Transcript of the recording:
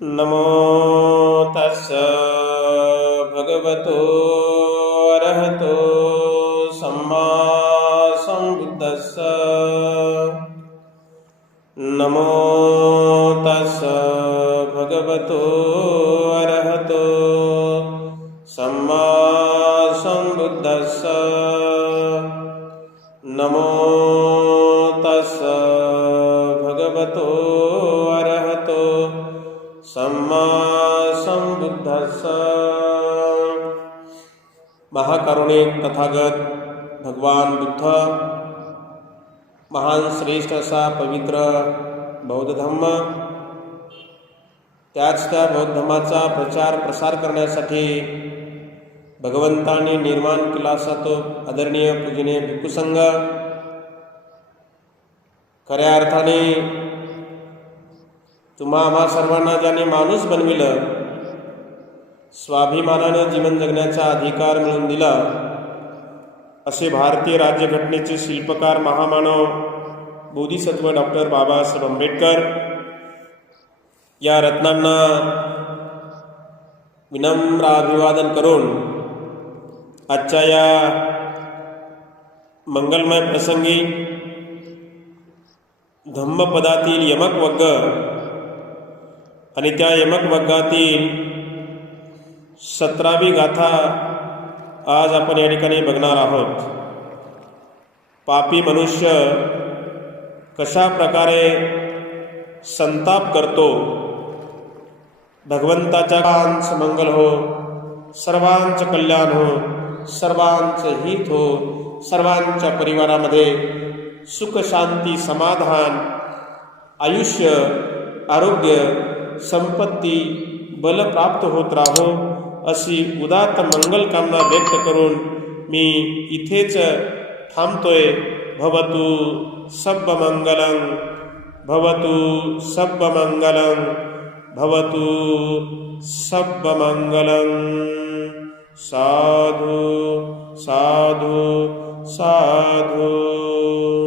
ਨਮੋ ਤਸ ਭਗਵਤੋ ਅਰਹਤੋ ਸੰਮਾ ਸੰਬੁੱਧਸ ਨਮੋ ਤਸ ਭਗਵਤੋ ਅਰਹਤੋ ਸੰਮਾ ਸੰਬੁੱਧਸ ਨਮੋ संबुद्धस्स महाकरुणिक तथागत भगवान बुद्ध महान श्रेष्ठ असा पवित्र बौद्ध धम्म त्याच त्या बौद्ध धर्माचा प्रचार प्रसार करण्यासाठी भगवंतांनी निर्माण केला असा तो आदरणीय पूजनीय भिक्खुसंघ खऱ्या अर्थाने तुम्हा आम्हा सर्वांना ज्याने माणूस बनविलं स्वाभिमानानं जीवन जगण्याचा अधिकार मिळवून दिला. असे भारतीय राज्यघटनेचे शिल्पकार महामानव बोधिसत्व डॉक्टर बाबासाहेब आंबेडकर या रत्नांना विनम्र अभिवादन करून आजच्या या मंगलमय प्रसंगी धम्मपदातील यमक वग्ग आणि त्या यमक वग्गातील सतरावी गाथा आज आपण या ठिकाणी बघणार आहोत. पापी मनुष्य कशा प्रकारे संताप करतो भगवंताच्या कांच मंगल हो सर्वांचं कल्याण हो सर्वांचं हित हो सर्वांच्या परिवारामध्ये सुख शांती समाधान आयुष्य आरोग्य संपत्ती बल प्राप्त होत राहो अशी उदात्त मंगल कामना व्यक्त करून मी इथेच थांबतोय. भवतु सब मंगलं भवतु सब मंगलं भवतु सब मंगलं साधु साधु साधु।